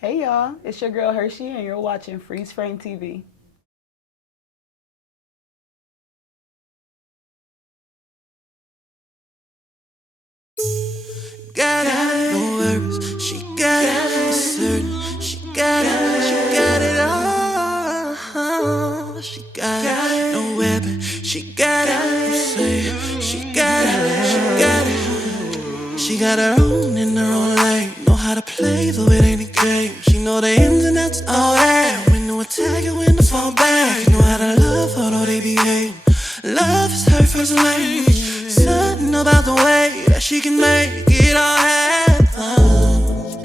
Hey y'all, it's your girl Hershey and you're watching Phreez PhrameTV. Got it, no worries. She got it, for certain. She got it all. She got it, no weapon. She got it, I'm saying. She got it. She got her own in her own lane. Know how to play, though it ain't a game. She know the ins and outs, all that. When to attack and when to fall back. Know how to love, although they behave. Love is her first language. Something about the way that she can make it all happen.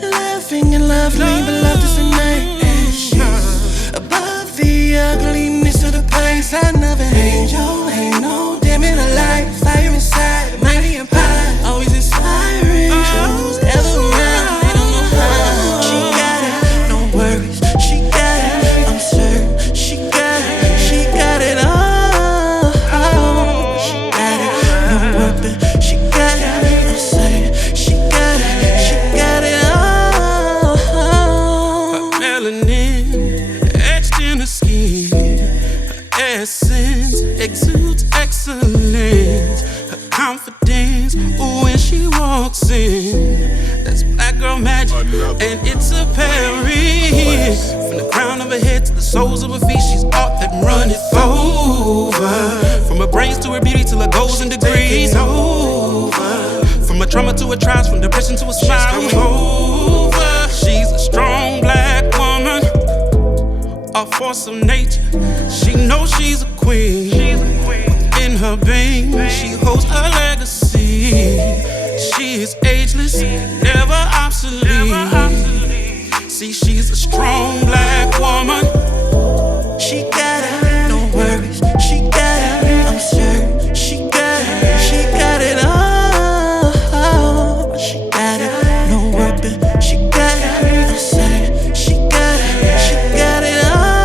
Laughing and lovely, but love doesn't make it. She's above the ugliness of the place. Another angel, ain't no dimming a light. Fire inside, mighty and pie. Always inspiring, shows ever around. They don't know how. She got it, no worries. She got it, I'm certain. She got it all. Exudes excellence, her confidence when she walks in. That's black girl magic, and it's apparent. From the crown of her head to the soles of her feet, she's art that runneth over. From her brains to her beauty till her goals and degrees over. From a trauma to a trials, from depression to a smile over. She's a strong black woman, a force of nature. She knows she's a queen. In her being, she holds a legacy. She is ageless, never obsolete. See, she's a strong black woman. She got it, no worries. She got it, I'm certain. She got it all. She got it, no weapon. She got it, I'm saying. She got it all.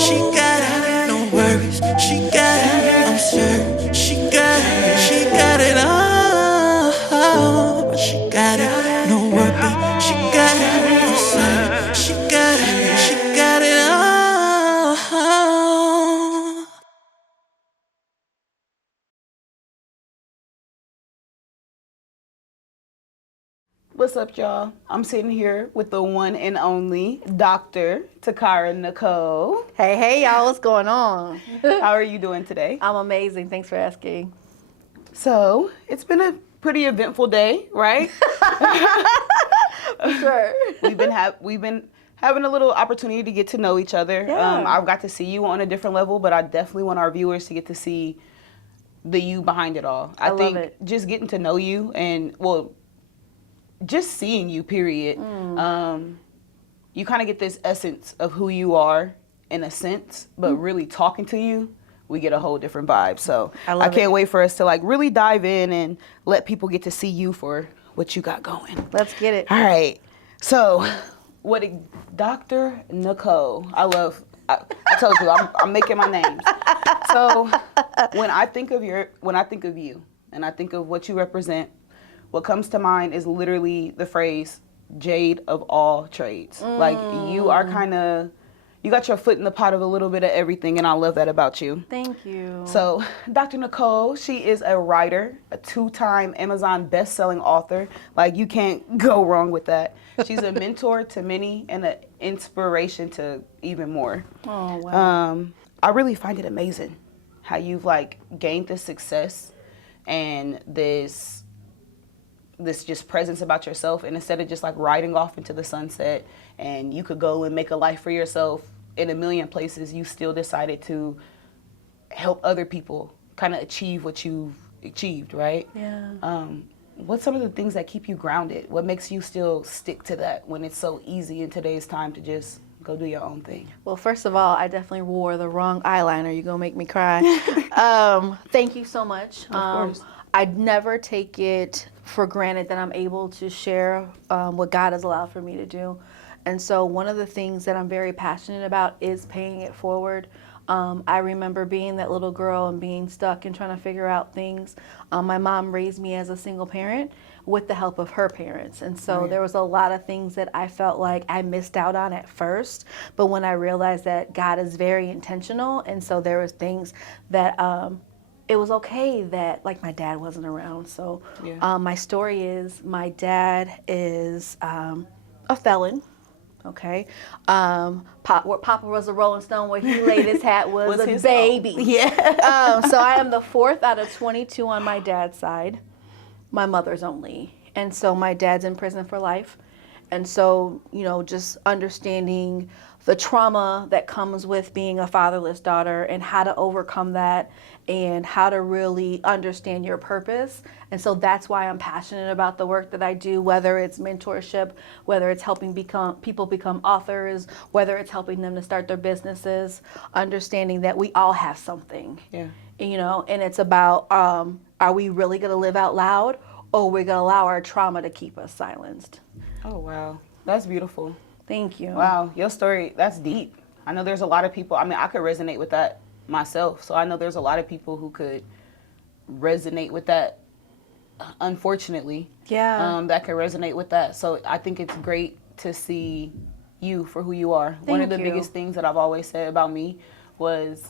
She got it, no worries. She got it, I'm certain. She got it all. She got it, no weapon. She got it, I'm saying. She got it all. What's up y'all? I'm sitting here with the one and only Dr. Toccara Nicole. Hey, y'all, what's going on? How are you doing today? I'm amazing. Thanks for asking. So, it's been a pretty eventful day, right? For sure. We've been having a little opportunity to get to know each other. Yeah. I've got to see you on a different level, but I definitely want our viewers to get to see the you behind it all. I think love it. just getting to know you and, well, just seeing you, period, you kind of get this essence of who you are in a sense, but really talking to you, we get a whole different vibe. So I can't wait for us to like really dive in and let people get to see you for what you got going. Let's get it. All right. So Dr. Nicole, I told you, I'm making my names. So when I think of you and I think of what you represent, what comes to mind is literally the phrase, jade of all trades. Like, you are you got your foot in the pot of a little bit of everything, and I love that about you. Thank you. So, Dr. Nicole, she is a writer, a 2-time Amazon best-selling author. Like, you can't go wrong with that. She's a mentor to many and an inspiration to even more. Oh, wow. I really find it amazing how you've, like, gained this success and this just presence about yourself, and instead of just like riding off into the sunset and you could go and make a life for yourself in a million places, you still decided to help other people kind of achieve what you've achieved, right? Yeah. What's some of the things that keep you grounded? What makes you still stick to that when it's so easy in today's time to just go do your own thing? Well, first of all, I definitely wore the wrong eyeliner. You're going to make me cry. Thank you so much. Of course. I'd never take it for granted that I'm able to share what God has allowed for me to do. And so one of the things that I'm very passionate about is paying it forward. I remember being that little girl and being stuck and trying to figure out things. My mom raised me as a single parent, with the help of her parents. And so there was a lot of things that I felt like I missed out on at first, but when I realized that God is very intentional, and so there was things that it was okay that like my dad wasn't around. So my story is my dad is a felon. Okay. Where Papa was a Rolling Stone, where he laid his hat was a baby. Yeah. So I am the 4th out of 22 on my dad's side. My mother's only. And so my dad's in prison for life. And so, you know, just understanding the trauma that comes with being a fatherless daughter and how to overcome that and how to really understand your purpose. And so that's why I'm passionate about the work that I do, whether it's mentorship, whether it's helping people become authors, whether it's helping them to start their businesses, understanding that we all have something. Yeah. You know, and it's about, are we really going to live out loud, or are we going to allow our trauma to keep us silenced? Oh, wow. That's beautiful. Thank you. Wow, your story, that's deep. I know there's a lot of people, I mean, I could resonate with that myself. So I know there's a lot of people who could resonate with that, unfortunately. Yeah. That could resonate with that. So I think it's great to see you for who you are. One of the biggest things that I've always said about me was,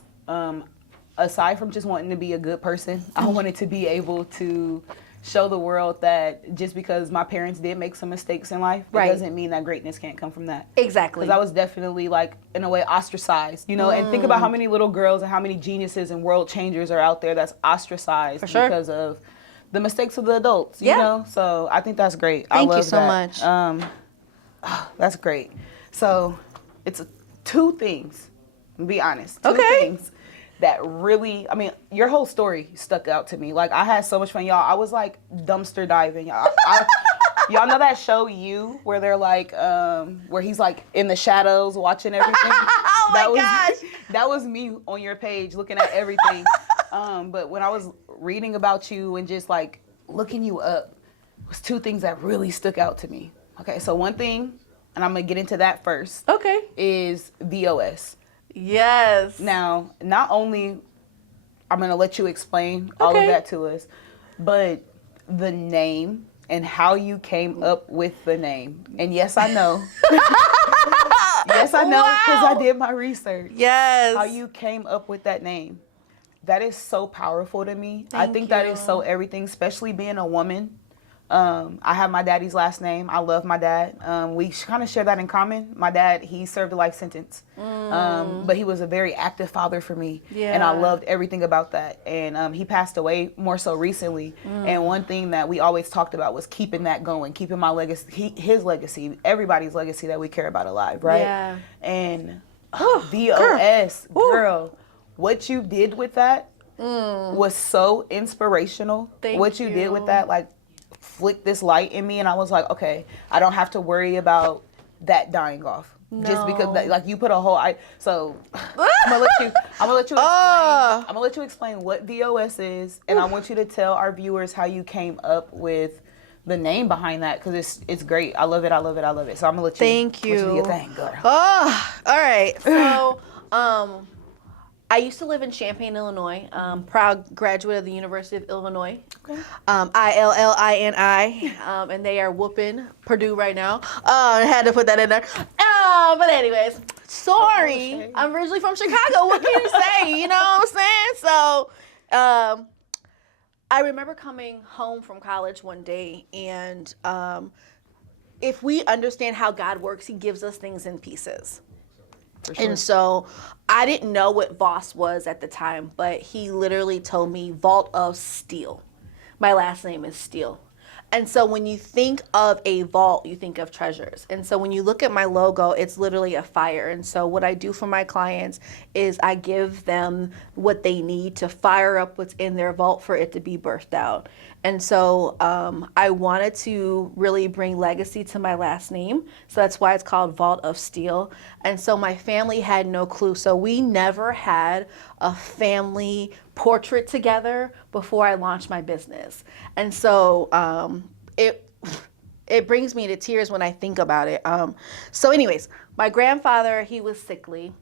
aside from just wanting to be a good person, I wanted to be able to show the world that just because my parents did make some mistakes in life, it doesn't mean that greatness can't come from that. Exactly. Because I was definitely, like, in a way, ostracized, you know, and think about how many little girls and how many geniuses and world changers are out there that's ostracized because of the mistakes of the adults, you know? So I think that's great. Thank you so much. That's great. So it's 2 things, to be honest, 2 things that really, I mean, your whole story stuck out to me. Like, I had so much fun, y'all. I was like dumpster diving. Y'all know that show You, where they're like, where he's like in the shadows watching everything? Oh my gosh. That was me on your page looking at everything. But when I was reading about you and just like looking you up, was 2 things that really stuck out to me. Okay, so one thing, and I'm gonna get into that first, is VOS. Yes. Now, not only I'm going to let you explain all of that to us, but the name and how you came up with the name. And yes, I know. Yes, I know, because I did my research. Yes. How you came up with that name. That is so powerful to me. I think that is so everything, especially being a woman. I have my daddy's last name. I love my dad. We kind of share that in common. My dad, he served a life sentence, but he was a very active father for me, and I loved everything about that. And he passed away more so recently, and one thing that we always talked about was keeping that going, keeping my legacy, his legacy, everybody's legacy that we care about alive, right? Yeah. And VOS, girl, what you did with that was so inspirational. What you did with that, like, flicked this light in me, and I was like, okay, I don't have to worry about that dying off. No. Just because that, like, you put a whole so I'm gonna let you explain what VOS is, and I want you to tell our viewers how you came up with the name behind that, because it's great. I love it. So I'm gonna let you do your thing, girl. Oh, all right. So I used to live in Champaign, Illinois. Proud graduate of the University of Illinois. Okay. ILLINI. And they are whooping Purdue right now. I had to put that in there. But anyways, sorry. I'm originally from Chicago. What can you say? You know what I'm saying? So I remember coming home from college one day, and if we understand how God works, he gives us things in pieces. Sure. And so I didn't know what VOS was at the time, but he literally told me Vault of Steel. My last name is Steel. And so when you think of a vault, you think of treasures. And so when you look at my logo, it's literally a fire. And so what I do for my clients is I give them what they need to fire up what's in their vault for it to be birthed out. And so I wanted to really bring legacy to my last name. So that's why it's called Vault of Steel. And so my family had no clue. So we never had a family portrait together before I launched my business. And so it brings me to tears when I think about it. So anyways, my grandfather, he was sickly.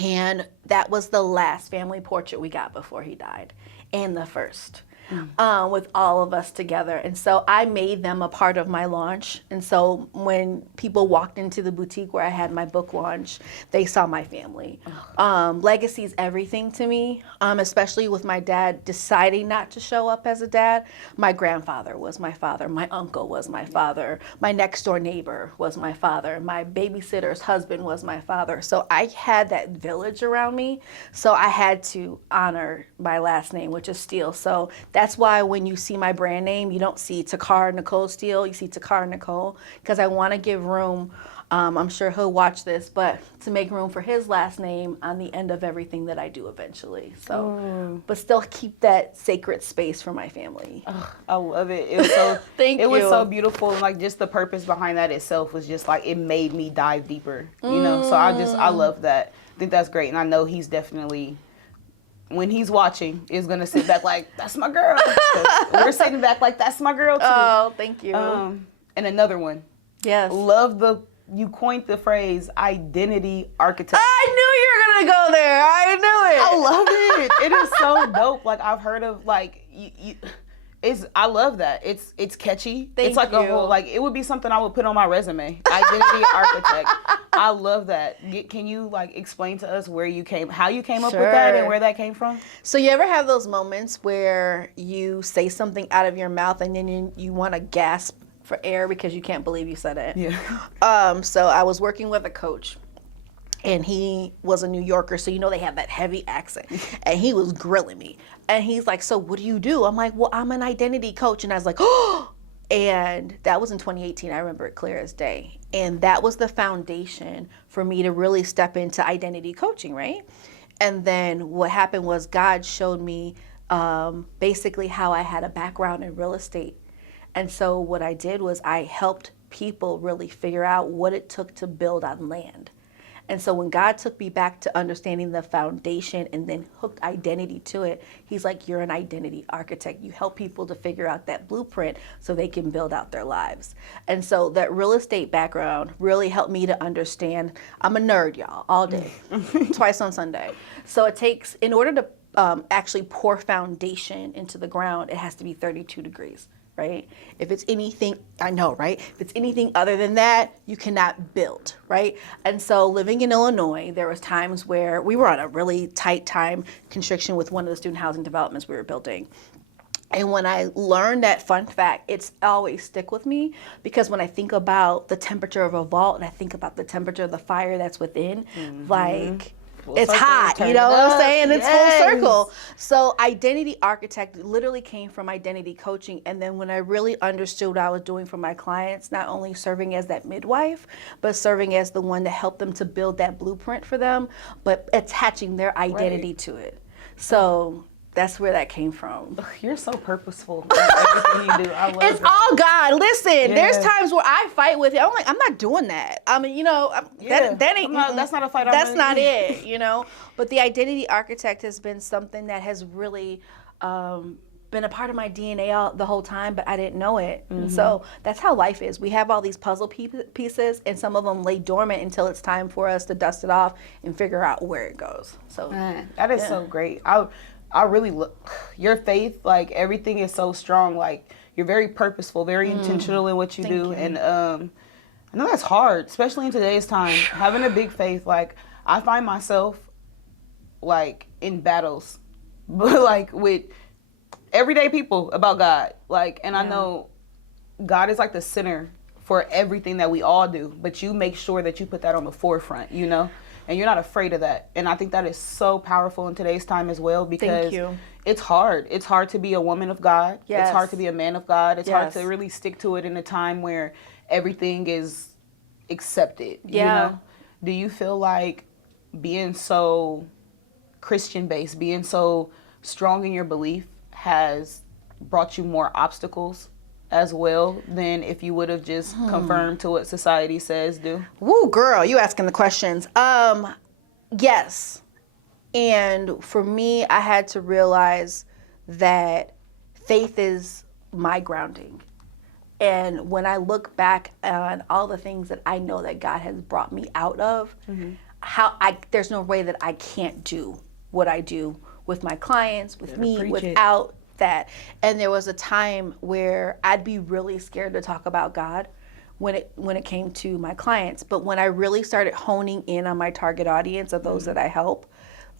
And that was the last family portrait we got before he died, and the first. with all of us together. And so I made them a part of my launch. And so when people walked into the boutique where I had my book launch, they saw my family. Legacy is everything to me, especially with my dad deciding not to show up as a dad. My grandfather was my father. My uncle was my father. My next door neighbor was my father. My babysitter's husband was my father. So I had that village around me. So I had to honor my last name, which is Steele. So that's why when you see my brand name, you don't see Toccara Nicole Steele, you see Toccara Nicole, because I want to give room, I'm sure he'll watch this, but to make room for his last name on the end of everything that I do eventually. So, but still keep that sacred space for my family. Oh, I love it. It was so Thank you. was so beautiful, and like just the purpose behind that itself was just like it made me dive deeper, you know. So I love that. I think that's great, and I know he's definitely, when he's watching, is gonna sit back like, that's my girl. We're sitting back like, that's my girl too. Oh, thank you. And another one. Yes. You coined the phrase identity architect. I knew you were gonna go there. I knew it. I love it. It is so dope. Like I've heard of like I love that. It's catchy. Thank it's like you. a whole, like it would be something I would put on my resume. Identity architect. I love that. Can you like explain to us how you came up with that and where that came from? So you ever have those moments where you say something out of your mouth and then you want to gasp for air because you can't believe you said it? Yeah. So I was working with a coach, and he was a New Yorker, so you know they have that heavy accent. And he was grilling me. And he's like, so what do you do? I'm like, well, I'm an identity coach. And I was like, oh! And that was in 2018. I remember it clear as day. And that was the foundation for me to really step into identity coaching, right? And then what happened was God showed me basically how I had a background in real estate. And so what I did was I helped people really figure out what it took to build on land. And so when God took me back to understanding the foundation and then hooked identity to it, he's like, you're an identity architect. You help people to figure out that blueprint so they can build out their lives. And so that real estate background really helped me to understand, I'm a nerd, y'all, all day, twice on Sunday. So it takes, in order to actually pour foundation into the ground, it has to be 32 degrees. Right? If it's anything, I know, right? If it's anything other than that, you cannot build, right? And so living in Illinois, there was times where we were on a really tight time constriction with one of the student housing developments we were building. And when I learned that fun fact, it's always stick with me, because when I think about the temperature of a vault and I think about the temperature of the fire that's within, like, it's hot, you know what I'm saying? It's full circle. So identity architect literally came from identity coaching. And then when I really understood what I was doing for my clients, not only serving as that midwife, but serving as the one to help them to build that blueprint for them, but attaching their identity to it. So that's where that came from. You're so purposeful. Everything you do, I love it. It's all God. Listen, there's times where I fight with it. I'm like, I'm not doing that. I mean, you know, that ain't. That's not a fight. That's not it. You know. But the identity architect has been something that has really been a part of my DNA the whole time, but I didn't know it. And so that's how life is. We have all these puzzle pieces, and some of them lay dormant until it's time for us to dust it off and figure out where it goes. So that is so great. I really look, your faith, like everything is so strong. Like you're very purposeful, very intentional in what you do. And I know that's hard, especially in today's time, having a big faith. Like I find myself like in battles, but like with everyday people about God. Like, and I know God is like the center for everything that we all do, but you make sure that you put that on the forefront, you know? And you're not afraid of that. And I think that is so powerful in today's time as well, because it's hard. It's hard to be a woman of God. It's hard to be a man of God. It's hard to really stick to it in a time where everything is accepted. You know? Do you feel like being so Christian-based, being so strong in your belief has brought you more obstacles as well than if you would have just conformed to what society says do? Woo, girl, you asking the questions. Yes. And for me, I had to realize that faith is my grounding. And when I look back on all the things that I know that God has brought me out of, there's no way that I can't do what I do with my clients, with me, without that. And there was a time where I'd be really scared to talk about God when it came to my clients. But when I really started honing in on my target audience of those that I help,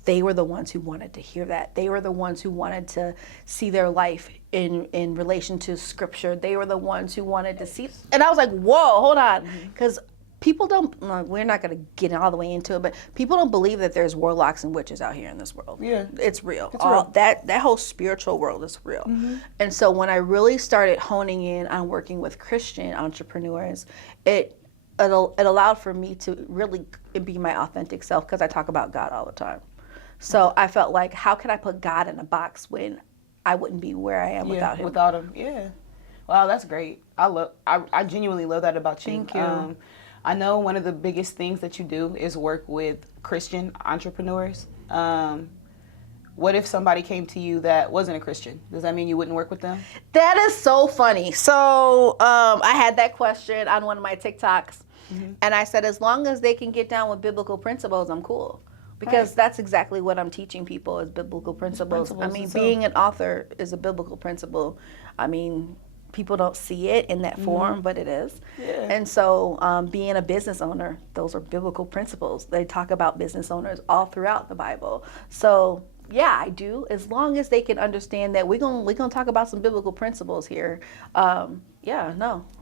they were the ones who wanted to hear that. They were the ones who wanted to see their life in relation to scripture. They were the ones who wanted to see. And I was like, whoa, hold on. Because people don't, we're not going to get all the way into it, but people don't believe that there's warlocks and witches out here in this world. Yeah. It's real. It's real. That whole spiritual world is real. And so when I really started honing in on working with Christian entrepreneurs, it allowed for me to really be my authentic self, because I talk about God all the time. So I felt like, how can I put God in a box when I wouldn't be where I am without him? Without him, yeah. Wow, that's great. I genuinely love that about you. Thank you. I know one of the biggest things that you do is work with Christian entrepreneurs. What if somebody came to you that wasn't a Christian? Does that mean you wouldn't work with them? That is so funny. So I had that question on one of my TikToks, and I said, as long as they can get down with biblical principles, I'm cool. Because that's exactly what I'm teaching people, is biblical principles. I mean, being an author is a biblical principle. I mean, people don't see it in that form, but it is. Yeah. And so being a business owner, those are biblical principles. They talk about business owners all throughout the Bible. So yeah, I do. As long as they can understand that we're gonna talk about some biblical principles here. I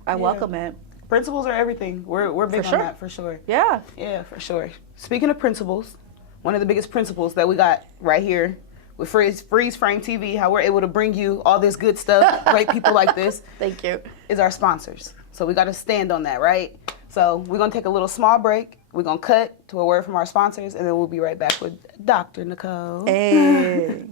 welcome it. Principles are everything. We're big on that for sure. Yeah. Yeah, for sure. Speaking of principles, one of the biggest principles that we got right here with Phreez PhrameTV, how we're able to bring you all this good stuff, great people like this. Thank you. Is our sponsors. So we got to stand on that, right? So we're going to take a little small break. We're going to cut to a word from our sponsors, and then we'll be right back with Dr. Nicole. Hey.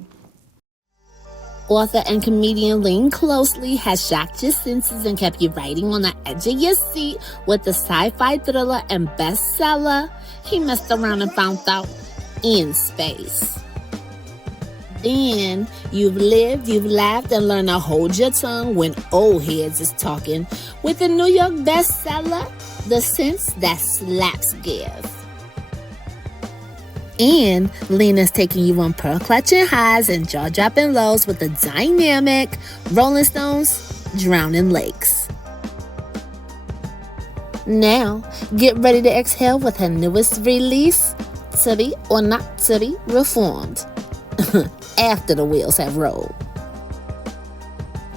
Author and comedian LeneClosely has shocked your senses and kept you riding on the edge of your seat with the sci-fi thriller and bestseller he messed around and found out in space. Then you've lived, you've laughed, and learned to hold your tongue when old heads is talking with the New York bestseller, The Sense That Slaps Give. And Lena's taking you on pearl-clutching highs and jaw-dropping lows with the dynamic Rolling Stones, Drowning Lakes. Now, get ready to exhale with her newest release, To Be or Not To Be Reformed, after the wheels have rolled.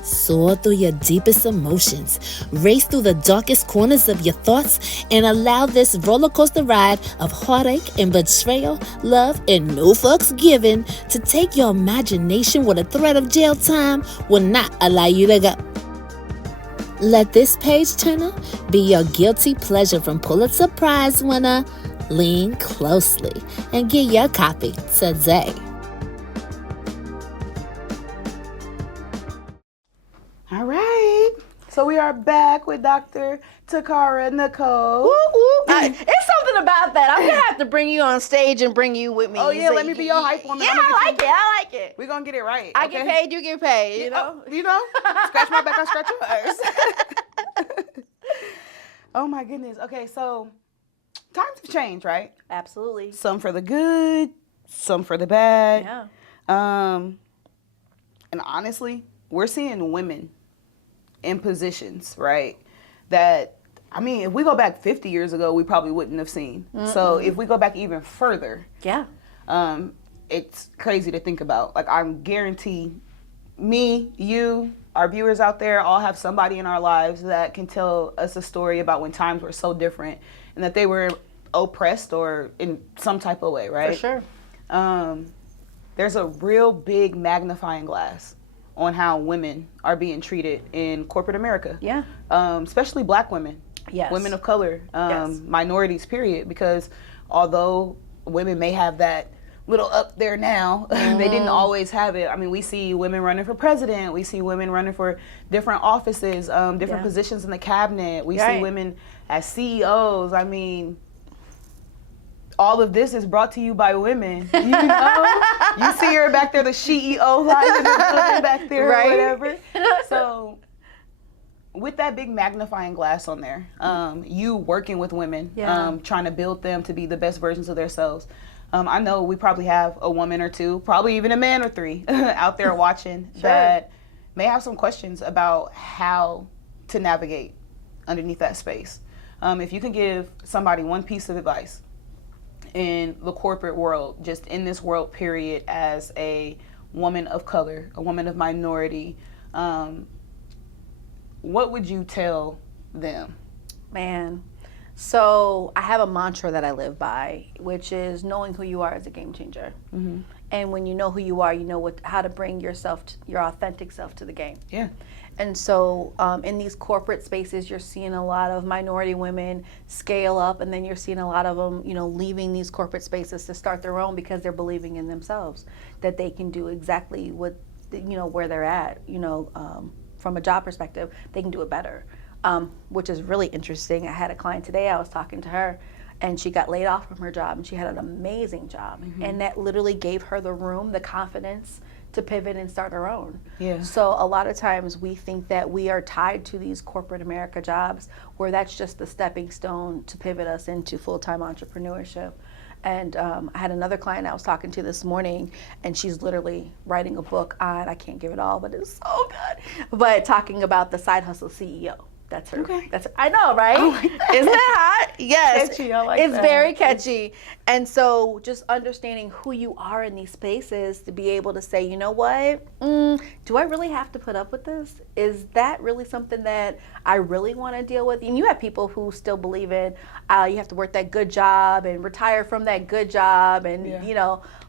Soar through your deepest emotions, race through the darkest corners of your thoughts, and allow this roller coaster ride of heartache and betrayal, love, and no fucks given to take your imagination where the threat of jail time will not allow you to go. Let this page turner be your guilty pleasure from Pulitzer Prize winner LeneClosely, and get your copy today. All right. So we are back with Dr. Toccara Nicole. Woo, woo. It's something about that. I'm gonna have to bring you on stage and bring you with me. Oh yeah, let me be your hype woman. Yeah, I like it. We're gonna get it right. I get paid, you get paid, you know? You know? Scratch my back, I scratch yours. Oh my goodness. Okay, so times have changed, right? Absolutely. Some for the good, some for the bad. Yeah. And honestly, we're seeing women in positions, right, that, I mean, if we go back 50 years ago, we probably wouldn't have seen. So if we go back even further, Yeah. it's crazy to think about. Like, I'm guarantee me, you, our viewers out there all have somebody in our lives that can tell us a story about when times were so different and that they were oppressed or in some type of way, right? For sure. There's a real big magnifying glass on how women are being treated in corporate America. Yeah. Especially black women. Yes. Women of color, Yes. minorities, period. Because although women may have that little up there now, they didn't always have it. I mean, we see women running for president. We see women running for different offices, different positions in the cabinet. We see women as CEOs. I mean, all of this is brought to you by women. You know, you see her back there, the CEO line in the building back there, or whatever. So, with that big magnifying glass on there, you working with women, trying to build them to be the best versions of themselves. I know we probably have a woman or two, probably even a man or three out there watching that may have some questions about how to navigate underneath that space. If you can give somebody one piece of advice in the corporate world, just in this world period, as a woman of color, a woman of minority, what would you tell them? Man, so I have a mantra that I live by, which is knowing who you are is a game changer. Mm-hmm. And when you know who you are, you know how to bring yourself, your authentic self to the game. Yeah. And so in these corporate spaces, you're seeing a lot of minority women scale up, and then you're seeing a lot of them, leaving these corporate spaces to start their own because they're believing in themselves, that they can do exactly what, where they're at, from a job perspective, they can do it better, which is really interesting. I had a client today, I was talking to her, and she got laid off from her job, and she had an amazing job. Mm-hmm. And that literally gave her the room, the confidence to pivot and start her own. Yeah. So a lot of times we think that we are tied to these corporate America jobs, where that's just the stepping stone to pivot us into full-time entrepreneurship. And I had another client I was talking to this morning, and she's literally writing a book on, I can't give it all, but it's so good, but talking about the side hustle CEO. That's her. Okay. That's her. I know, right? Oh my God. Isn't it hot? Yes. Catchy, I like it's that. very catchy. And so just understanding who you are in these spaces to be able to say, you know what? Do I really have to put up with this? Is that really something that I really want to deal with? And you have people who still believe in you have to work that good job and retire from that good job, and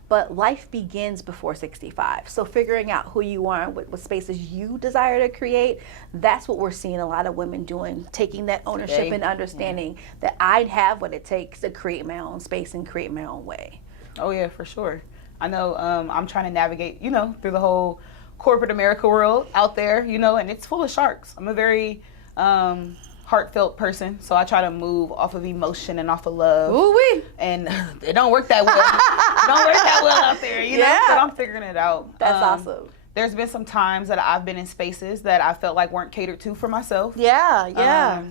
but life begins before 65. So figuring out who you are and what spaces you desire to create, that's what we're seeing a lot of women doing, taking that ownership Today. and understanding that I have what it takes to create my own space and create my own way. Oh yeah, for sure. I know I'm trying to navigate, through the whole corporate America world out there, and it's full of sharks. I'm a very heartfelt person, so I try to move off of emotion and off of love. Ooh-wee. And it don't work that well. It don't work that well out there, but I'm figuring it out. That's awesome. There's been some times that I've been in spaces that I felt like weren't catered to for myself. Yeah.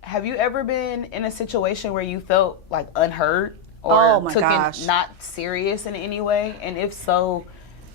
Have you ever been in a situation where you felt like unheard or took it not serious in any way? And if so,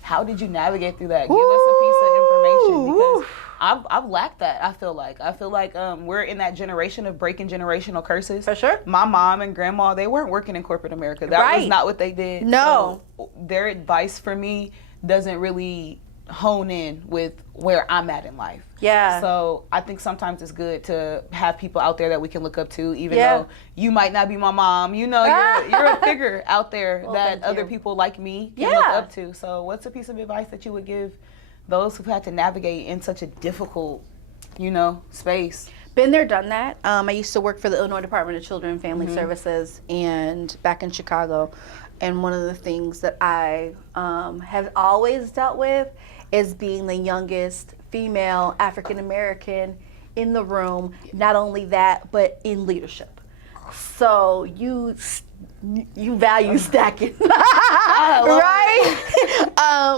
how did you navigate through that? Give us a piece of information, because I've lacked that. I feel like we're in that generation of breaking generational curses. For sure. My mom and grandma, they weren't working in corporate America. That was not what they did. No. So their advice for me doesn't really hone in with where I'm at in life. Yeah. So I think sometimes it's good to have people out there that we can look up to, even though you might not be my mom. You're a figure out there that other people like me can look up to. So what's a piece of advice that you would give those who've had to navigate in such a difficult, space? Been there, done that. I used to work for the Illinois Department of Children and Family Services, and back in Chicago. And one of the things that I have always dealt with is being the youngest female African American in the room. Not only that, but in leadership. So you value stacking, right?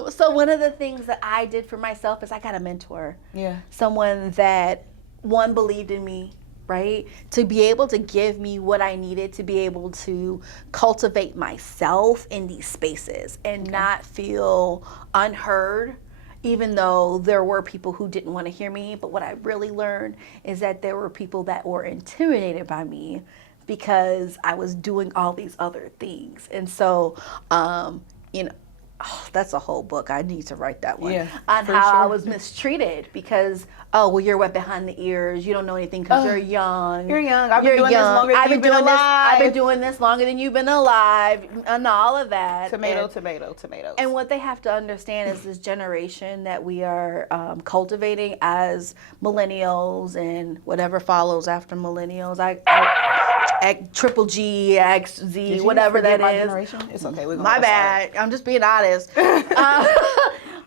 So one of the things that I did for myself is I got a mentor. Yeah. Someone that, one, believed in me, right? To be able to give me what I needed to be able to cultivate myself in these spaces and not feel unheard, even though there were people who didn't want to hear me. But what I really learned is that there were people that were intimidated by me because I was doing all these other things. And so, that's a whole book. I need to write that one. Yeah, on how I was mistreated because, you're wet behind the ears. You don't know anything because you're young. You're young. I've been doing this longer than you've been alive. I've been doing this longer than you've been alive, and all of that. Tomatoes. And what they have to understand is this generation that we are cultivating as millennials and whatever follows after millennials. Triple G, X, Z, whatever that is. Generation? It's okay. My bad. I'm just being honest.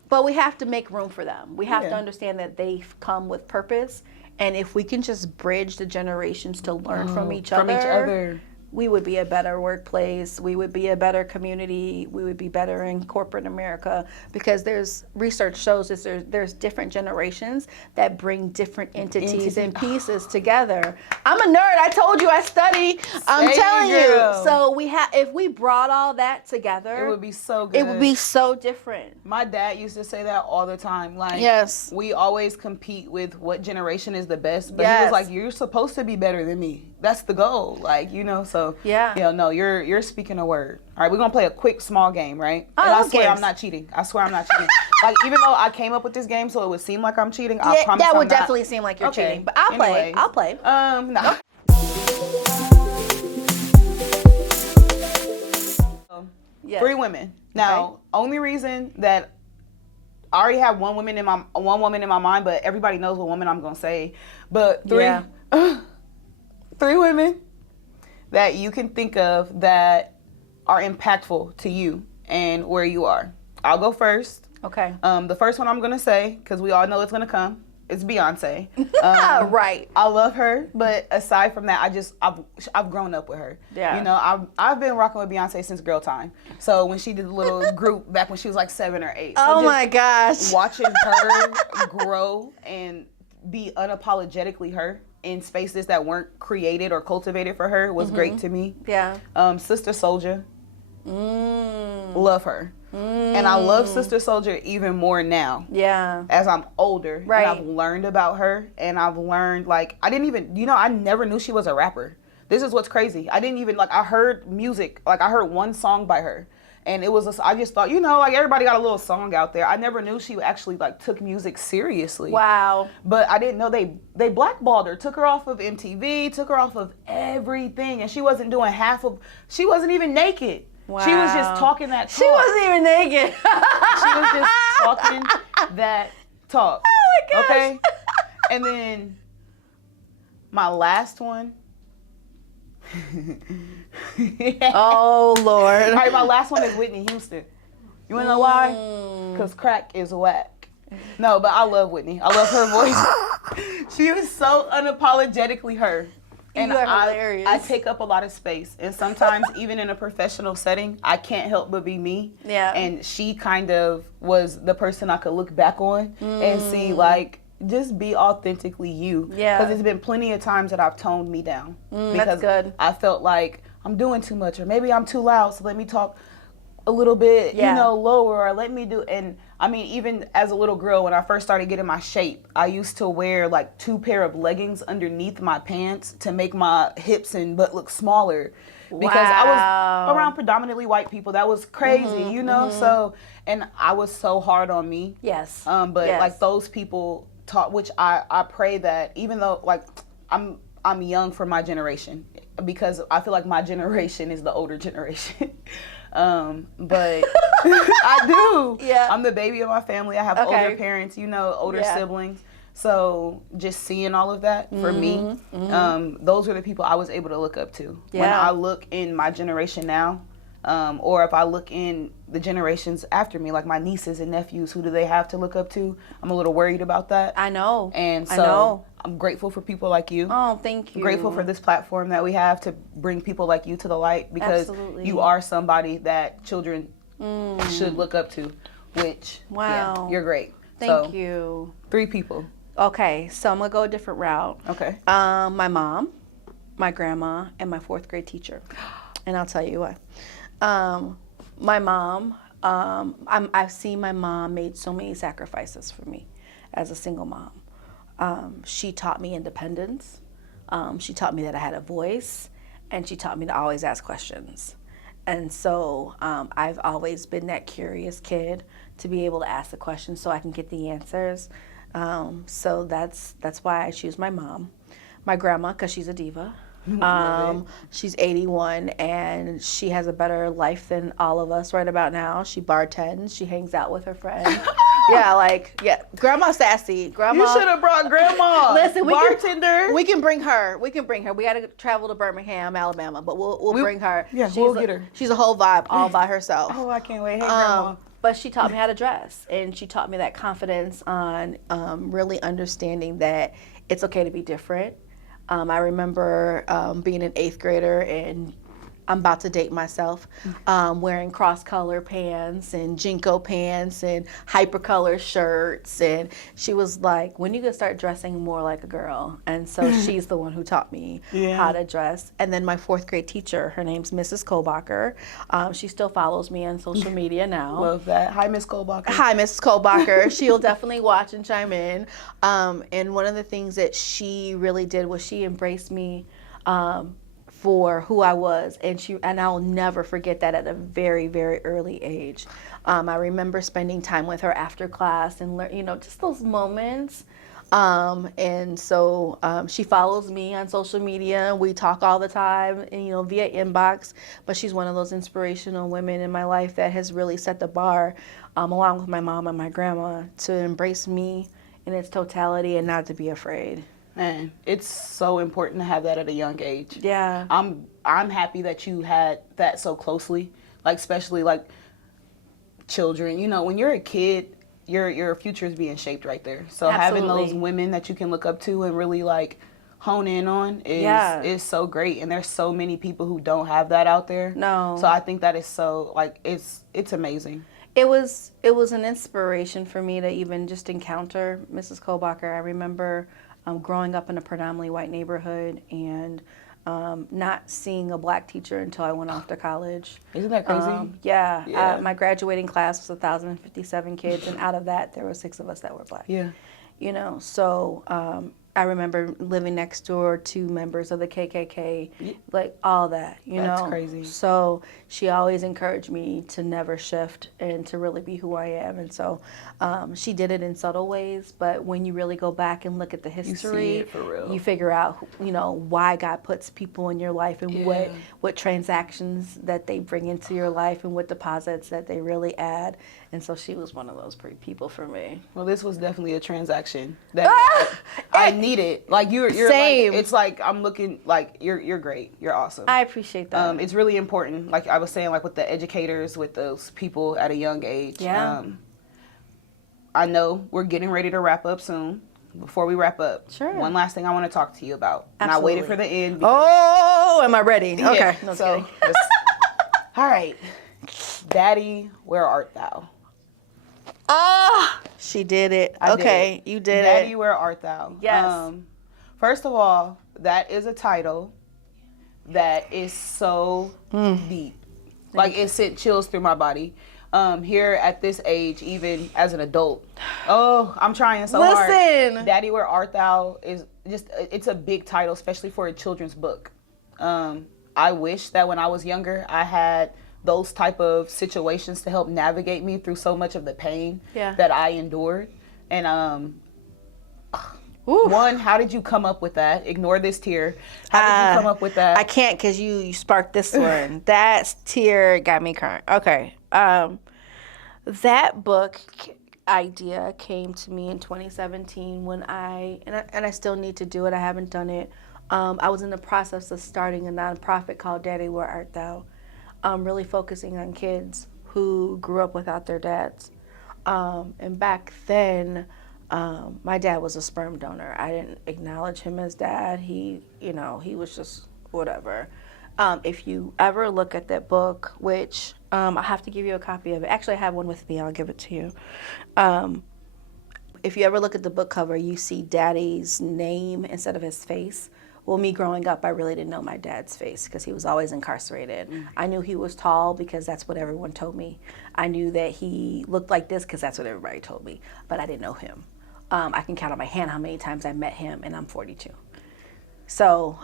But we have to make room for them. We have to understand that they've come with purpose. And if we can just bridge the generations to learn from each other, we would be a better workplace, we would be a better community, we would be better in corporate America, because there's research shows that there's different generations that bring different entities and pieces together. I'm a nerd. I told you I study. I'm telling you. So if we brought all that together, it would be so good. It would be so different. My dad used to say that all the time. Like, yes, we always compete with what generation is the best, but he was like, you're supposed to be better than me. That's the goal. Like, you know, so no, you're speaking a word. All right, we're gonna play a quick small game, right? And I swear I'm not cheating. I swear I'm not cheating. Like, even though I came up with this game so it would seem like I'm cheating, I promise that I'm would not. definitely seem like you're cheating. But I'll play. I'll play. No. Yes. 3 women. Now, only reason that I already have one woman in my mind, but everybody knows what woman I'm gonna say. But 3 women that you can think of that are impactful to you and where you are. I'll go first. Okay. The first one I'm gonna say, because we all know it's gonna come, is Beyonce. Right. I love her, but aside from that, I've grown up with her. Yeah. You know, I've been rocking with Beyonce since girl time. So when she did the little group back when she was like 7 or 8. So oh my gosh. Watching her grow and be unapologetically her in spaces that weren't created or cultivated for her was great to me. Yeah. Sister Soldier. Love her. And I love Sister Soldier even more now. Yeah. As I'm older. Right. And I've learned about her. And I've learned, like, I never knew she was a rapper. This is what's crazy. I didn't even, like, I heard music. Like, I heard one song by her. And it was, I just thought, like, everybody got a little song out there. I never knew she actually, like, took music seriously. Wow. But I didn't know they blackballed her, took her off of MTV, took her off of everything. And she wasn't doing she wasn't even naked. Wow. She was just talking that talk. She wasn't even naked. She was just talking that talk. Oh my gosh. Okay? And then my last one. Oh, Lord. All right, my last one is Whitney Houston. You want to know why? Because crack is whack. No, but I love Whitney. I love her voice. She was so unapologetically her. And you are hilarious. I take up a lot of space. And sometimes, even in a professional setting, I can't help but be me. Yeah. And she kind of was the person I could look back on and see, like, just be authentically you. Yeah. Because there's been plenty of times that I've toned me down. Because that's good. I felt like I'm doing too much, or maybe I'm too loud, so let me talk a little bit, lower, or let me do. And I mean, even as a little girl, when I first started getting my shape, I used to wear like 2 pair of leggings underneath my pants to make my hips and butt look smaller. Because I was around predominantly white people. That was crazy, So, and I was so hard on me. Yes. But like those people taught, which I pray that, even though like I'm young for my generation, because I feel like my generation is the older generation. But I do. Yeah. I'm the baby of my family. I have older parents, older siblings. So just seeing all of that for me, those are the people I was able to look up to. Yeah. When I look in my generation now, or if I look in the generations after me, like my nieces and nephews, who do they have to look up to? I'm a little worried about that. I know. And so I'm grateful for people like you. Oh, thank you. Grateful for this platform that we have to bring people like you to the light, because you are somebody that children should look up to, which, you're great. Thank you. 3 people. Okay, so I'm going to go a different route. Okay. My mom, my grandma, and my 4th grade teacher. And I'll tell you why. My mom, I've seen my mom made so many sacrifices for me as a single mom. She taught me independence. She taught me that I had a voice, and she taught me to always ask questions. And so I've always been that curious kid to be able to ask the questions so I can get the answers. So that's why I choose my mom. My grandma, because she's a diva. She's 81, and she has a better life than all of us right about now. She bartends. She hangs out with her friends. Grandma sassy. Grandma. You should have brought grandma. Listen, bartender. We can bring her. We got to travel to Birmingham, Alabama, but we'll bring her. Yeah, we'll get her. She's a whole vibe all by herself. Oh, I can't wait. Hey, grandma. But she taught me how to dress, and she taught me that confidence on really understanding that it's okay to be different. I remember being an 8th grader and I'm about to date myself, wearing cross-color pants and Jinko pants and hypercolor shirts. And she was like, when you gonna start dressing more like a girl? And so she's the one who taught me how to dress. And then my 4th grade teacher, her name's Mrs. Kohlbacher. She still follows me on social media now. Love that. Hi, Miss Kohlbacher. Hi, Mrs. Kohlbacher. She'll definitely watch and chime in. And one of the things that she really did was she embraced me for who I was, and I'll never forget that at a very, very early age. I remember spending time with her after class and just those moments. And so she follows me on social media. We talk all the time, and, via inbox. But she's one of those inspirational women in my life that has really set the bar, along with my mom and my grandma, to embrace me in its totality and not to be afraid. Man, it's so important to have that at a young age. Yeah. I'm happy that you had that so closely, like especially like children. When you're a kid, your future is being shaped right there. So Absolutely. having those women that you can look up to and really like hone in on is so great. And there's so many people who don't have that out there. No. So I think that is so it's amazing. It was an inspiration for me to even just encounter Mrs. Kohlbacher. I remember growing up in a predominantly white neighborhood and not seeing a black teacher until I went off to college. Isn't that crazy? Yeah. My graduating class was 1,057 kids, and out of that, there were 6 of us that were black. Yeah. So I remember living next door to members of the KKK, like all that, That's crazy. So she always encouraged me to never shift and to really be who I am. And so she did it in subtle ways, but when you really go back and look at the history, you see it for real. You figure out, why God puts people in your life and what transactions that they bring into your life and what deposits that they really add. And so she was one of those people for me. Well, this was definitely a transaction that I needed. Like you're Same. Like, it's like I'm looking like you're great. You're awesome. I appreciate that. It's really important. Like I was saying, like with the educators, with those people at a young age. Yeah. I know we're getting ready to wrap up soon. Before we wrap up, Sure. One last thing I want to talk to you about. Absolutely. And I waited for the end. Oh, am I ready? Yeah, Okay. No, so, all right. Daddy, where art thou? She did it. I Okay, did. you did Daddy, it. where art thou? Yes. First of all, that is a title that is so deep. Like it sent chills through my body. Here at this age, even as an adult. Oh, I'm trying so hard. Listen. Daddy, where art thou is just, it's a big title, especially for a children's book. I wish that when I was younger, I had those type of situations to help navigate me through so much of the pain that I endured. And one, how did you come up with that? Ignore this tear. How did you come up with that? I can't because you sparked this one. That tear got me crying. Okay. That book idea came to me in 2017 when I still need to do it. I haven't done it. I was in the process of starting a nonprofit called Daddy, Where Art Thou? Really focusing on kids who grew up without their dads. And back then, my dad was a sperm donor. I didn't acknowledge him as dad. He was just whatever. If you ever look at that book, which I have to give you a copy of it. Actually, I have one with me. I'll give it to you. If you ever look at the book cover, you see Daddy's name instead of his face. Well, me growing up, I really didn't know my dad's face because he was always incarcerated. I knew he was tall because that's what everyone told me. I knew that he looked like this because that's what everybody told me, but I didn't know him. I can count on my hand how many times I met him, and I'm 42. So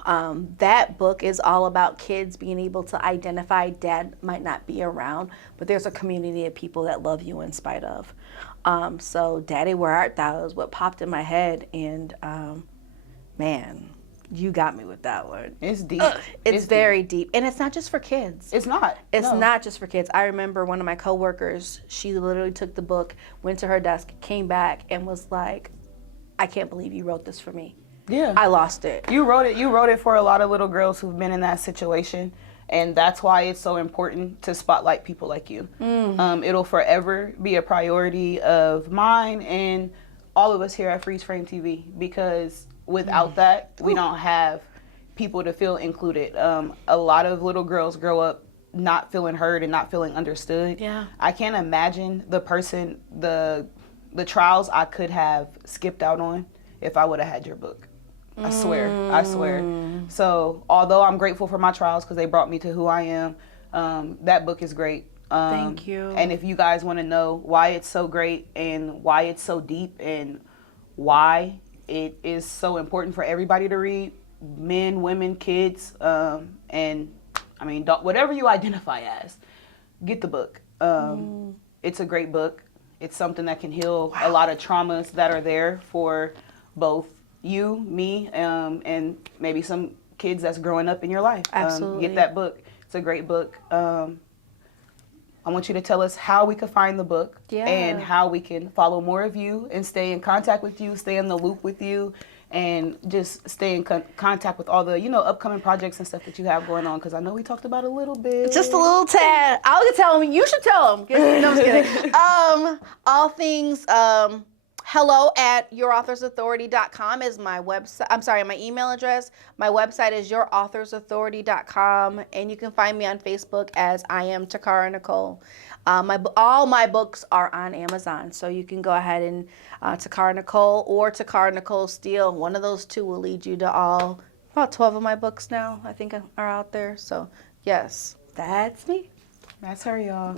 that book is all about kids being able to identify dad might not be around, but there's a community of people that love you in spite of. So Daddy, Where Art Thou is what popped in my head, and man, you got me with that one. It's deep. It's very deep. And it's not just for kids. It's not. It's not just for kids. I remember one of my coworkers, she literally took the book, went to her desk, came back, and was like, I can't believe you wrote this for me. Yeah. I lost it. You wrote it for a lot of little girls who've been in that situation. And that's why it's so important to spotlight people like you. It'll forever be a priority of mine and all of us here at Phreez PhrameTV, because without that, we don't have people to feel included. A lot of little girls grow up not feeling heard and not feeling understood. Yeah. I can't imagine the trials I could have skipped out on if I would have had your book. I swear. So although I'm grateful for my trials because they brought me to who I am, that book is great. Thank you. And if you guys want to know why it's so great and why it's so deep and why it is so important for everybody to read, men, women, kids, and I mean, whatever you identify as, get the book. It's a great book. It's something that can heal a lot of traumas that are there for both you, me, and maybe some kids that's growing up in your life. Absolutely. Get that book. It's a great book. I want you to tell us how we can find the book and how we can follow more of you and stay in contact with you, stay in the loop with you, and just stay in contact with all the, upcoming projects and stuff that you have going on. Because I know we talked about a little bit. Just a little tad. I was gonna tell him. You should tell him. No, I'm just kidding. All things. hello@yourauthor'sauthority.com is my website. I'm sorry, my email address. My website is yourauthor'sauthority.com, and you can find me on Facebook as I am Toccara Nicole. All my books are on Amazon, so you can go ahead and Toccara Nicole or Toccara Nicole Steele. One of those two will lead you to about 12 of my books now, I think, are out there. So yes, that's me. That's her, y'all.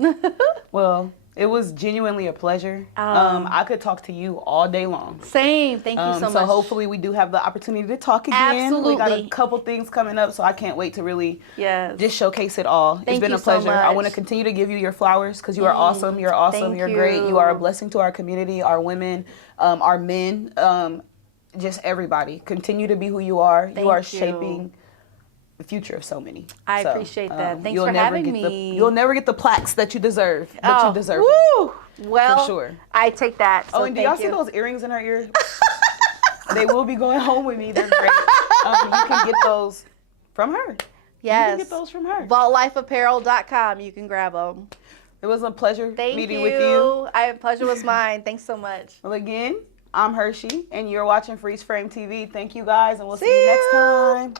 Well, it was genuinely a pleasure. I could talk to you all day long. Same. Thank you so much. So hopefully we do have the opportunity to talk again. Absolutely. We got a couple things coming up, so I can't wait to really just showcase it all. It's been you a pleasure. so much. I want to continue to give you your flowers because you are awesome. You're awesome. Thank You're great. you. You are a blessing to our community, our women, our men, just everybody. Continue to be who you are. You are shaping the future of so many. I appreciate that. Thanks for having me. You'll never get the plaques that you deserve, but you deserve woo! them. Well, For sure. I take that. So And do y'all see those earrings in her ear? They will be going home with me. They're great. You can get those from her. Yes. You can get those from her. VaultLifeApparel.com. You can grab them. It was a pleasure meeting with you. Pleasure was mine. Thanks so much. Well, again, I'm Hershey, and you're watching Phreez PhrameTV. Thank you guys, and we'll see you next time.